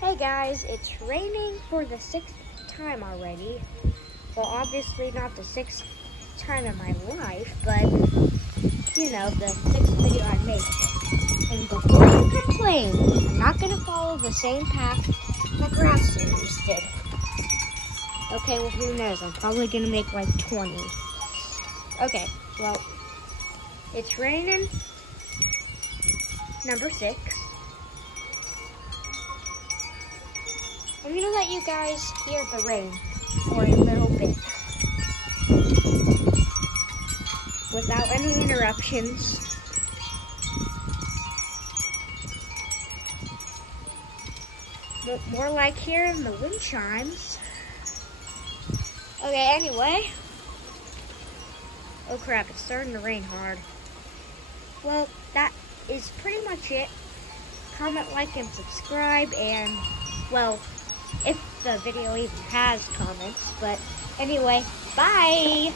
Hey guys, it's raining for the 6th time already. Well, obviously not the 6th time in my life, but, you know, the 6th video I made. And before you complain, I'm not going to follow the same path the grass series did. Okay, well, who knows? I'm probably going to make like 20. Okay, well, it's raining. Number 6. I'm gonna let you guys hear the rain for a little bit without any interruptions. But more like hearing the wind chimes. Okay, anyway. Oh crap, it's starting to rain hard. Well, that is pretty much it. Comment, like, and subscribe, and, well, if the video even has comments. But anyway, bye!